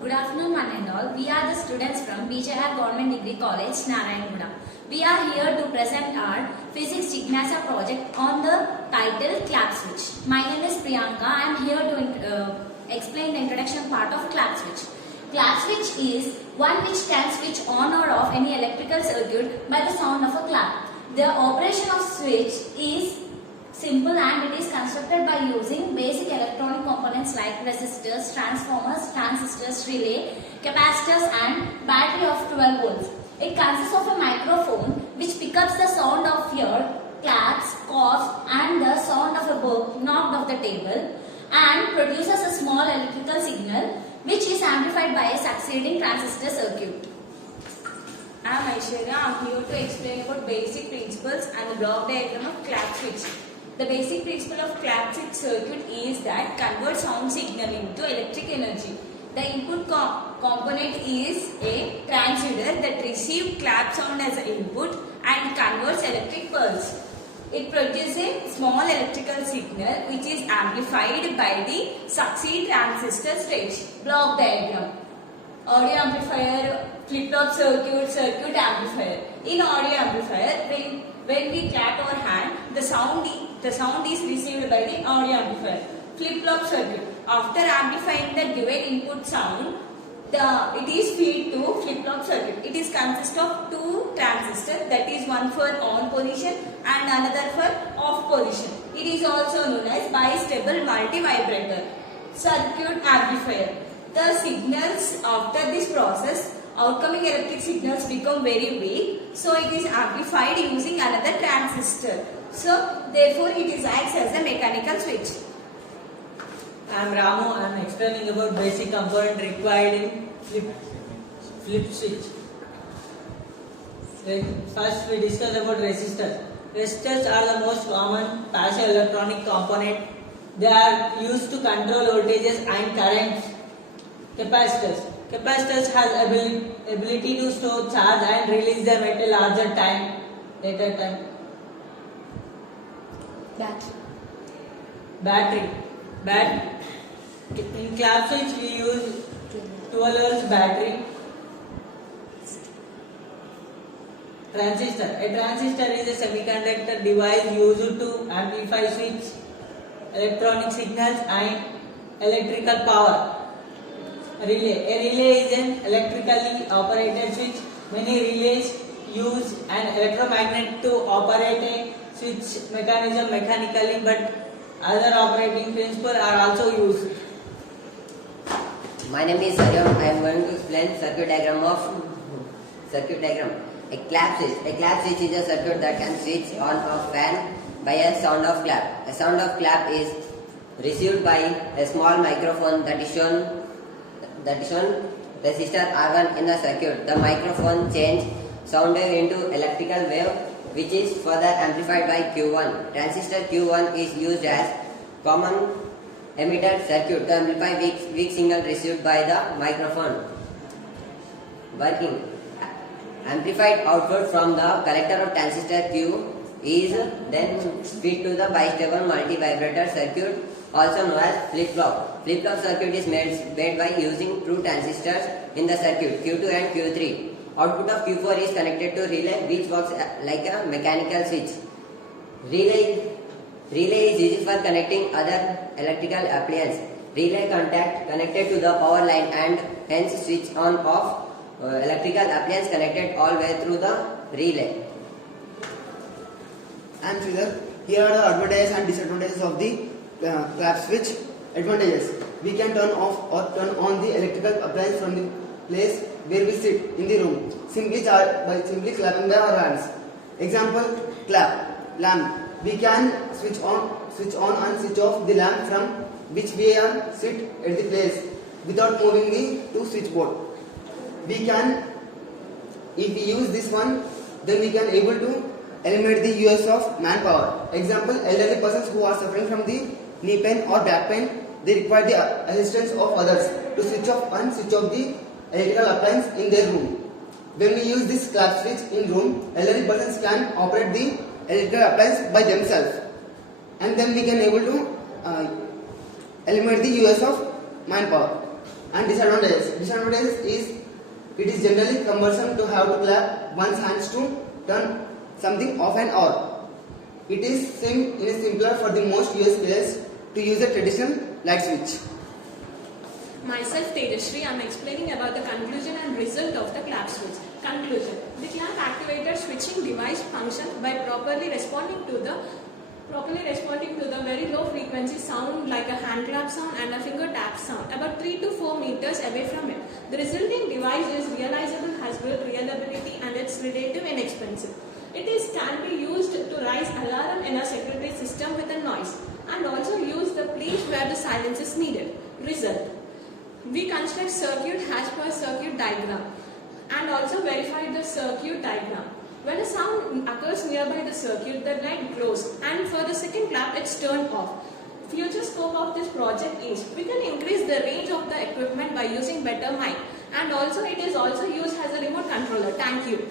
Good afternoon, one and all. We are the students from BJR Government Degree College, Narayanguda. We are here to present our Physics Jignasa project on the title Clap Switch. My name is Priyanka. I am here to explain the introduction part of clap switch. Clap switch is one which can switch on or off any electrical circuit by the sound of a clap. The operation of switch is simple and it is constructed by using basic electronic components like resistors, transformers, transistors, relay, capacitors and battery of 12 volts. It consists of a microphone which picks up the sound of your claps, coughs and the sound of a book knocked off the table and produces a small electrical signal which is amplified by a succeeding transistor circuit. I am Aishwarya. I am here to explain about basic principles and the block diagram of clap switch. The basic principle of clap switch circuit is that convert sound signal into electric energy. The input component is a transducer that receives clap sound as an input and converts electric pulse. It produces a small electrical signal which is amplified by the succeed transistor stage. Block diagram. Audio amplifier, flip-flop circuit, circuit amplifier. In audio amplifier, when we clap our hand, the sound is received by the audio amplifier. Flip-flop circuit. After amplifying the given input sound, it is feed to flip-flop circuit. It is consist of two transistors, that is one for on position and another for off position. It is also known as bistable multi-vibrator. Circuit amplifier. The signals after this process, outcoming electric signals become very weak, so it is amplified using another transistor. So therefore it is acts as a mechanical switch. I am Ramu. I am explaining about basic component required in flip switch. First we discuss about resistors. Resistors are the most common passive electronic component. They are used to control voltages and currents. Capacitors. Capacitors has ability to store charge and release them at a later time. Battery. In clap switch we use 12 volts battery. Transistor. A transistor is a semiconductor device used to amplify switch, electronic signals and electrical power. Relay. A relay is an electrically operated switch. Many relays use an electromagnet to operate a switch mechanism mechanically, but other operating principles are also used. My name is Saryam. I am going to explain circuit diagram. A clap switch. A clap switch is a circuit that can switch on or fan by a sound of clap. A sound of clap is received by a small microphone that is shown resistor R1 in the circuit. The microphone changes sound wave into electrical wave, which is further amplified by Q1. Transistor Q1 is used as common emitter circuit to amplify weak signal received by the microphone. Working. Amplified output from the collector of transistor Q is then fed to the bistable multi-vibrator circuit, also known as flip-flop. Flip-flop circuit is made by using two transistors in the circuit, Q2 and Q3. Output of Q4 is connected to relay, which works like a mechanical switch. Relay is used for connecting other electrical appliances. Relay contact connected to the power line and hence switch on off electrical appliance connected all way through the relay. I am Sridhar. Here are the advantages and disadvantages of the clap switch. Advantages: we can turn off or turn on the electrical appliance from the place where we sit in the room by simply clapping by our hands. Example: lamp. We can switch on and switch off the lamp from which we are sit at the place without moving the two switchboard. We can, if we use this one, then we can able to eliminate the use of manpower. Example: elderly persons who are suffering from the knee pain or back pain, they require the assistance of others to switch off and switch off the electrical appliance in their room. When we use this clap switch in room, elderly persons can operate the electrical appliance by themselves, and then we can able to eliminate the use of manpower. And disadvantages. Disadvantages is it is generally cumbersome to have to clap one's hands to turn something off and on. It is simpler for the most US players to use a traditional light switch. Myself Tejashree, I am explaining about the conclusion and result of the clap switch. Conclusion. The clap activator switching device functions by properly responding to the very low frequency sound like a hand clap sound and a finger tap sound about 3 to 4 meters away from it. The resulting device is realizable, has good reliability, and it's relatively inexpensive. Can be used to raise alarm in a secondary system with a noise, and also use the place where the silence is needed. Result. We construct circuit as per circuit diagram and also verify the circuit diagram. When a sound occurs nearby the circuit, the light glows, and for the second clap it's turned off. Future scope of this project is we can increase the range of the equipment by using better mic, and also it is also used as a remote controller. Thank you.